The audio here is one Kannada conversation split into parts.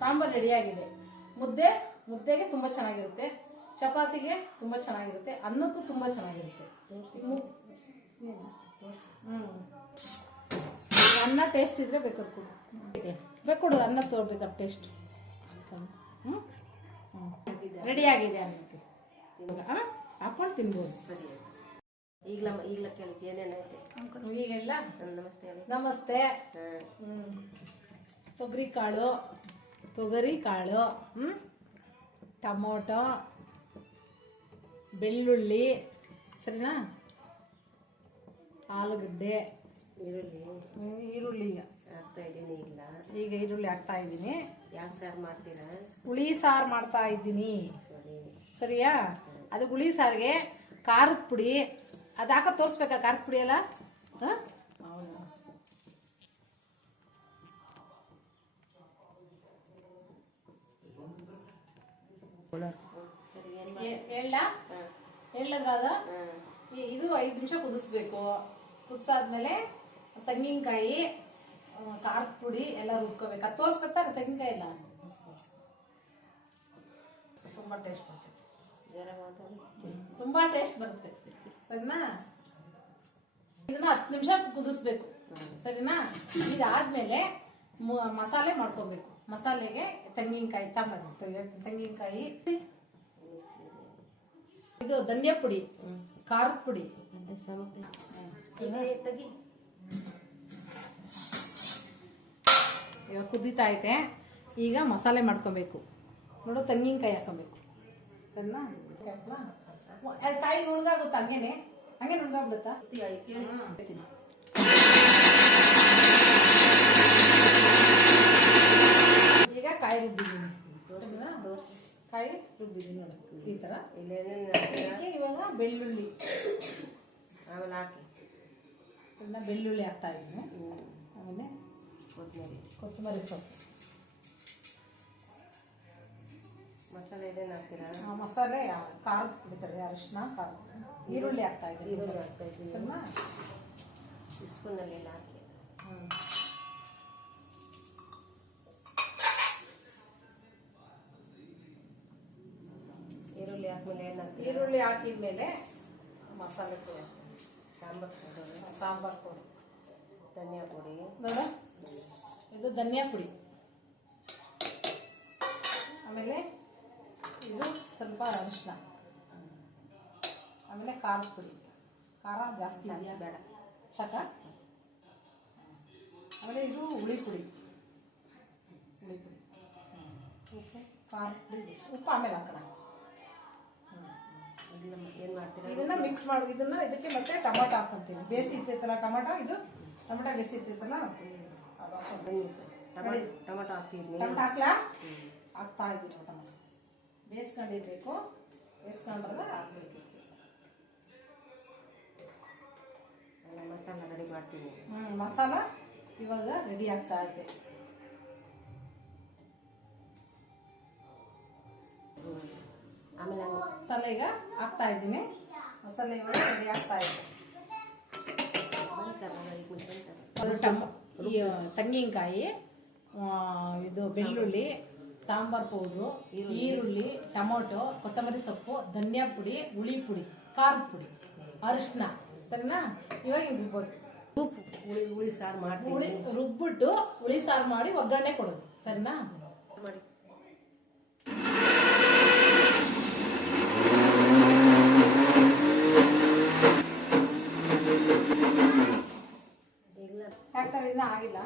ಸಾಂಬಾರ್ ರೆಡಿಯಾಗಿದೆ. ಮುದ್ದೆಗೆ ತುಂಬ ಚೆನ್ನಾಗಿರುತ್ತೆ, ಚಪಾತಿಗೆ ತುಂಬ ಚೆನ್ನಾಗಿರುತ್ತೆ, ಅನ್ನಕ್ಕೂ ತುಂಬ ಚೆನ್ನಾಗಿರುತ್ತೆ. ಅನ್ನ ಟೇಸ್ಟ್ ಇದ್ರೆ ಬೇಕಾದ್ರೆ ಅನ್ನ ತೋರ್ಬೇಕಾದ್ರೆ ಟೇಸ್ಟ್. ರೆಡಿಯಾಗಿದೆ ಅನ್ನಕ್ಕೆ ಹಾಕೊಂಡು ತಿನ್ಬೋದು. ಈಗಲ ಕೇಳಿ ಏನೇನೈತೆ ಈಗೆಲ್ಲ ನಮಸ್ತೆ ನಮಸ್ತೆ. ತೊಗರಿ ಕಾಳು, ಟೊಮೊಟೊ, ಬೆಳ್ಳುಳ್ಳಿ, ಸರಿನಾ, ಆಲೂಗಡ್ಡೆ, ಈರುಳ್ಳಿ ಹಾಕ್ತಾ ಇದ್ದೀನಿ. ಈಗ ಈರುಳ್ಳಿ ಹಾಕ್ತಾ ಇದ್ದೀನಿ. ಯಾವ ಸಾರು ಮಾಡ್ತೀರಾ? ಹುಳಿ ಸಾರು ಮಾಡ್ತಾ ಇದ್ದೀನಿ. ಸರಿಯಾ? ಅದು ಹುಳಿ ಸಾರಿಗೆ ಖಾರದ ಪುಡಿ ಅದು ಹಾಕ ತೋರಿಸ್ಬೇಕಾ? ಖಾರದ ಪುಡಿ ಎಲ್ಲ ಹೇಳದ್ರ ಇದು 5 ನಿಮಿಷ ಕುದಿಸ್ಬೇಕು. ಕುದಿಸಾದ್ಮೇಲೆ ತೆಂಗಿನಕಾಯಿ, ಖಾರದ ಪುಡಿ ಎಲ್ಲ ರುಬ್ಕೋಬೇಕು. ಅದು ತೋರಿಸ್ಬೇಕಾದ್ರೆ ತೆಂಗಿನಕಾಯಿ ಎಲ್ಲ ತುಂಬಾ ಟೇಸ್ಟ್ ಬರ್ತದೆ. ತುಂಬಾ ಟೇಸ್ಟ್ ಬರುತ್ತೆ. ಸರಿನಾ? ಇದನ್ನ 10 ನಿಮಿಷ ಕುದಿಸ್ಬೇಕು. ಸರಿನಾ? ಇದಾದ್ಮೇಲೆ ಮಸಾಲೆ ಮಾಡ್ಕೋಬೇಕು. ಮಸಾಲೆಗೆ ತೆಂಗಿನಕಾಯಿ ತೆಂಗಿನಕಾಯಿ, ಇದು ಧನಿಯಾ ಪುಡಿ, ಖಾರದ ಪುಡಿ, ಇವಾಗ ಕುದೀತಾ ಐತೆ. ಈಗ ಮಸಾಲೆ ಮಾಡ್ಕೊಬೇಕು. ನೋಡು, ತೆಂಗಿನಕಾಯಿ ಹಾಕೊಬೇಕು. ಸರಿನಾ? ಕಾಯಿ ನುಣ್ಗಾಗುತ್ತಾ? ಹಂಗೆ ನುಣ್ಗಾಗ್ಬಿಡುತ್ತಾ? ಈಗ ಕಾಯಿ ರುಬ್ಬಿದ್ದೀನಿ. ಕಾಯಿ ರುಬ್ಬಿದ್ದೀನಿ ನೋಡಿ, ಈ ತರ. ಇವಾಗ ಬೆಳ್ಳುಳ್ಳಿ ಆಮೇಲೆ ಹಾಕಿ ಸಣ್ಣ ಬೆಳ್ಳುಳ್ಳಿ ಹಾಕ್ತಾ ಇದ್ದೀನಿ. ಆಮೇಲೆ ಕೊತ್ತಂಬರಿ ಸೊಪ್ಪು, ಮಸಾಲೆ ಏನೇನು ಹಾಕ್ತೀರಾ? ಮಸಾಲೆ ಖಾರದ ಪುಡಿ, ಅರಿಶಿನ, ಖಾರ, ಈರುಳ್ಳಿ ಹಾಕ್ತಾ ಇದ್ದೀನಿ. ಸಣ್ಣ ಸ್ಪೂನಲ್ಲಿ ಹಾಕಿ. ಈರುಳ್ಳಿ ಹಾಕಿದ್ಮೇಲೆ ಏನು ಹಾಕಿ? ಈರುಳ್ಳಿ ಹಾಕಿದ್ಮೇಲೆ ಮಸಾಲೆ ಪುಡಿ, ಸಾಂಬಾರ್ ಪುಡಿ, ಧನಿಯಾ ಪುಡಿ, ನೋಡು ಇದು ಧನಿಯಾ ಪುಡಿ. ಆಮೇಲೆ ಇದು ಸ್ವಲ್ಪ ಅರಿಶಿನ, ಆಮೇಲೆ ಖಾರದ ಪುಡಿ. ಖಾರ ಜಾಸ್ತಿ ಬೇಡ, ಸಾಕ. ಆಮೇಲೆ ಇದು ಹುಳಿ ಪುಡಿ, ಉಪ್ಪು, ಖಾರದ ಪುಡಿ, ಉಪ್ಪು ಆಮೇಲೆ ಹಾಕೋಣ. ಏನು ಮಾಡ್ತೀರಾ? ಇದನ್ನ ಮಿಕ್ಸ್ ಮಾಡಿ ಇದಕ್ಕೆ ಮತ್ತೆ ಟೊಮೊಟೊ ಹಾಕೊಂತೀವಿ. ಬೇಸಿ ಇರ್ತೈತಲ್ಲ ಟೊಮೊಟೊ, ಇದು ಟೊಮೊಟೊ ಬೇಸಿ ಇರ್ತೈತಲ್ಲ, ಟೊಮೊಟೊ ಹಾಕ್ತಿದ್ವಿ. ಟೊಮೊಟೊ ಹಾಕ್ಲಾ? ಹಾಕ್ತಾ ಇದ್ದೀವಿ. ಟೊಮೊಟೊ ಬೇಯಿಸ್ಕೊಂಡಿರ್ಬೇಕು. ಬೇಯಿಸ್ಕೊಂಡ್ರೆ ಹಾಕ್ಬೇಕು. ಮಸಾಲ ರೆಡಿ ಮಾಡ್ತೀನಿ. ಮಸಾಲ ಇವಾಗ ರೆಡಿ ಆಗ್ತಾ ಇದೆ. ಆಮೇಲೆ ಮಸಾಲೆ ಈಗ ಹಾಕ್ತಾ ಇದ್ದೀನಿ. ಮಸಾಲೆ ಇವಾಗ ರೆಡಿ ಆಗ್ತಾ ಇದೆ. ತೆಂಗಿನಕಾಯಿ, ಇದು ಬೆಳ್ಳುಳ್ಳಿ, ಸಾಂಬಾರ್ ಪೌಡ್ರು, ಈರುಳ್ಳಿ, ಟೊಮೊಟೊ, ಕೊತ್ತಂಬರಿ ಸೊಪ್ಪು, ಧನಿಯಾ ಪುಡಿ, ಹುಳಿ ಪುಡಿ, ಖಾರದ ಪುಡಿ, ಅರಿಶಿನ. ಸರಿನಾ? ಇವಾಗ ರುಬ್ಬೋದು. ಹುಳಿ ಸಾರು ಮಾಡಿ ರುಬ್ಬಿಟ್ಟು ಹುಳಿ ಸಾರು ಮಾಡಿ ಒಗ್ಗರಣೆ ಕೊಡೋದು. ಸರಿನಾ? ಮಾಡಿ. ಇನ್ನ ಆಗಿಲ್ಲ.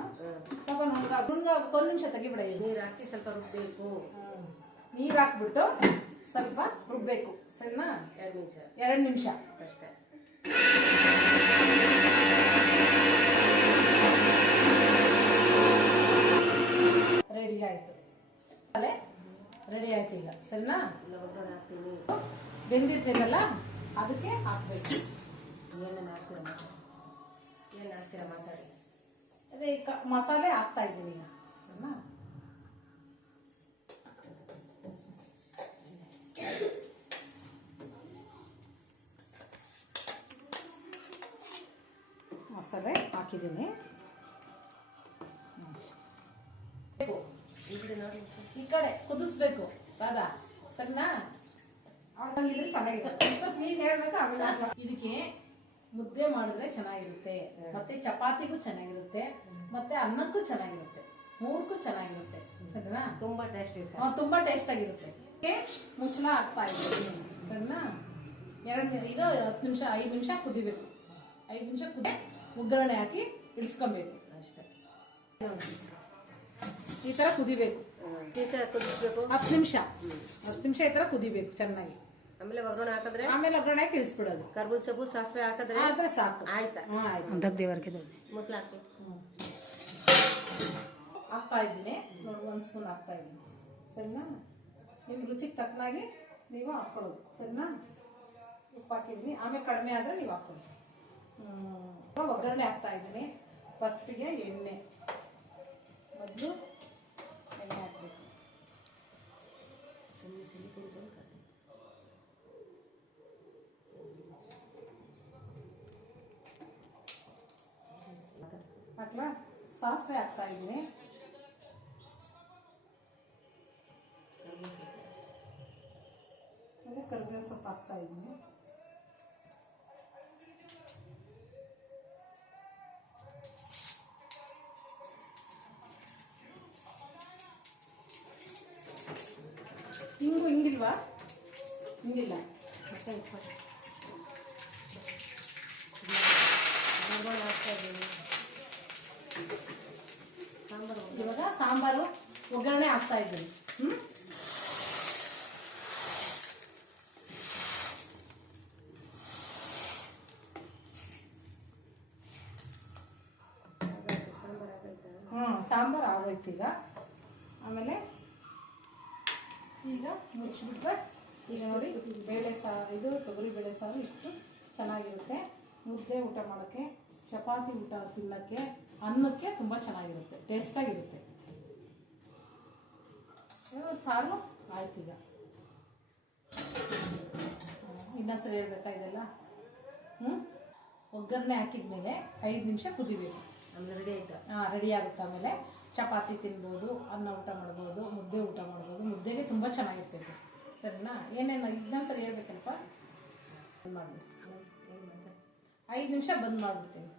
ಸ್ವಲ್ಪ ಒಂದು ನಿಮಿಷ ತೆಗಿಬಿಡ. ನೀರು ಹಾಕಿ ಸ್ವಲ್ಪ ರುಬ್ಬೇಕು. ನೀರು ಹಾಕ್ಬಿಟ್ಟು ಸ್ವಲ್ಪ ರುಬ್ಬೇಕು. ಸರಿನಾ? 2 ನಿಮಿಷ ಅಷ್ಟೇ. ರೆಡಿ ಆಯ್ತು. ರೆಡಿ ಆಯ್ತು ಈಗ. ಸರಿನಾ? ಒಗ್ಗರಣೆ ಹಾಕ್ತೀನಿ. ಬೆಂದಿರ್ತೈತಲ್ಲ ಅದಕ್ಕೆ ಹಾಕ್ಬೇಕು. ಏನೇನು ಹಾಕ್ತೀರ? ಏನು ಹಾಕ್ತೀರ ಮಾತಾಡಿ. ಅದೇ ಮಸಾಲೆ ಹಾಕ್ತಾ ಇದ್ದೀನಿ ಈಗ. ಸರಿನಾ? ಮಸಾಲೆ ಹಾಕಿದ್ದೀನಿ. ಈ ಕಡೆ ಕುದಿಸ್ಬೇಕು ರಾಧಾ ಸಣ್ಣ ಅವಳಲ್ಲಿದ್ರೆ ಚೆನ್ನಾಗಿರುತ್ತೆ ನೀನ್ ಹೇಳ್ಬೇಕು ಆಮೇಲೆ ಇದಕ್ಕೆ ಮುದ್ದೆ ಮಾಡಿದ್ರೆ ಚೆನ್ನಾಗಿರುತ್ತೆ ಮತ್ತೆ ಚಪಾತಿಗೂ ಚೆನ್ನಾಗಿರುತ್ತೆ ಮತ್ತೆ ಅನ್ನಕ್ಕೂ ಚೆನ್ನಾಗಿರುತ್ತೆ ಮೂರ್ಗೂ ಚೆನ್ನಾಗಿರುತ್ತೆ ಸರಿನಾ ತುಂಬಾ ಟೇಸ್ಟ್ ಇರುತ್ತೆ. ತುಂಬಾ ಟೇಸ್ಟ್ ಆಗಿರುತ್ತೆ ಮುಚ್ಚಳ ಹಾಕ್ತಾ ಇದ್ದೀನಿ ಸರಿನಾ ಇದು 10 ನಿಮಿಷ 5 ನಿಮಿಷ ಕುದಿಬೇಕು 5 ನಿಮಿಷ ಕುದಿ ಒಗ್ಗರಣೆ ಹಾಕಿ ಇಳಿಸ್ಕೊಬೇಕು ಅಷ್ಟೇ. ಈ ತರ ಕುದಿಬೇಕು ಈ ತರ ಕುದಿಸ್ಬೇಕು 10 ನಿಮಿಷ 10 ನಿಮಿಷ ಈ ತರ ಕುದಿಬೇಕು ಚೆನ್ನಾಗಿ ಆಮೇಲೆ ಒಗ್ಗರಣೆ ಹಾಕಿದ್ರೆ ಆಮೇಲೆ ಒಗ್ಗರಣೆ ಹಾಕಿ ಇಳಿಸ್ಬಿಡೋದು ಕರ್ಬೂಜ ಸೊಪ್ಪು ಸಾಸಿವೆ ಹಾಕಿದ್ರೆ ಆದ್ರೆ ಸಾಕು ಆಯ್ತಾ ಆಯ್ತು ಮೊಸಲು ಹಾಕಿ ಹಾಕ್ತಾ ಇದ್ದೀನಿ ನೋಡಿ 1 ಸ್ಪೂನ್ ಹಾಕ್ತಾ ಇದ್ದೀನಿ ಸರಿನಾ ನಿಮ್ ರುಚಿಗೆ ತಕ್ಕನಾಗಿ ನೀವು ಹಾಕೊಳ್ಳೋದು ಸರಿನಾ ಉಪ್ಪು ಹಾಕಿದ್ದೀನಿ ಆಮೇಲೆ ಕಡಿಮೆ ಆದ್ರೆ ನೀವು ಹಾಕೊಳ್ಳಿ ಒಗ್ಗರಣೆ ಹಾಕ್ತಾ ಇದ್ದೀನಿ ಫಸ್ಟಿಗೆ ಎಣ್ಣೆ ಮೊದಲು ಎಣ್ಣೆ ಹಾಕ್ಬೇಕು ಸಣ್ಣ ಸಣ್ಣ ಕುಡ್ಕೊಂಡು ಹಾಕ್ಲಾ ಸಾಸಿವೆ ಹಾಕ್ತಾ ಇದ್ದೀನಿ ಮತ್ತೆ ಕರಿಬೇವು ಸೊಪ್ಪು ಹಾಕ್ತಾ ಇದ್ದೀನಿ ಹಿಂಗಿಲ್ವಾ ಹಿಂಗಿಲ್ಲ ಅಷ್ಟೇ ಹಾಕ್ತಾ ಇದ್ದೀನಿ. ಸಾಂಬಾರು ಇವಾಗ ಸಾಂಬಾರು ಒಗ್ಗರಣೆ ಹಾಕ್ತಾ ಇದ್ದೀನಿ ಸಾಂಬಾರು ಆಗೋಯ್ತು ಈಗ ಆಮೇಲೆ ಈಗ ಮುಚ್ಚಿಬಿಟ್ರೆ ಈಗ ನೋಡಿ ಬೇಳೆ ಸಾರು ಇದು ತೊಗರಿ ಬೇಳೆ ಸಾರು ಇಷ್ಟು ಚೆನ್ನಾಗಿರುತ್ತೆ ಮುದ್ದೆ ಊಟ ಮಾಡೋಕ್ಕೆ ಚಪಾತಿ ಊಟ ತಿನ್ನೋಕ್ಕೆ ಅನ್ನಕ್ಕೆ ತುಂಬ ಚೆನ್ನಾಗಿರುತ್ತೆ ಟೇಸ್ಟಾಗಿರುತ್ತೆ ಸಾರು ಆಯ್ತು ಈಗ ಇನ್ನೊಂದ್ಸರಿ ಹೇಳ್ಬೇಕಾ ಇದೆಲ್ಲ ಒಗ್ಗರಣೆ ಹಾಕಿದ್ಮೇಲೆ 5 ನಿಮಿಷ ಕುದಿಬೇಕು ಆಮೇಲೆ ರೆಡಿ ಆಯ್ತಾ ರೆಡಿ ಆಗುತ್ತೆ ಆಮೇಲೆ ಚಪಾತಿ ತಿನ್ಬೋದು ಅನ್ನ ಊಟ ಮಾಡ್ಬೋದು ಮುದ್ದೆ ಊಟ ಮಾಡ್ಬೋದು ಮುದ್ದೆಗೆ ತುಂಬ ಚೆನ್ನಾಗಿರ್ತೈತೆ ಸರಿನಾ ಏನೇನು ಇನ್ನೊಂದ್ಸರಿ ಹೇಳ್ಬೇಕಲ್ಪ ಬಂದ್ ಮಾಡಿ 5 ನಿಮಿಷ ಬಂದ್ ಮಾಡಿಬಿಡ್ತೀನಿ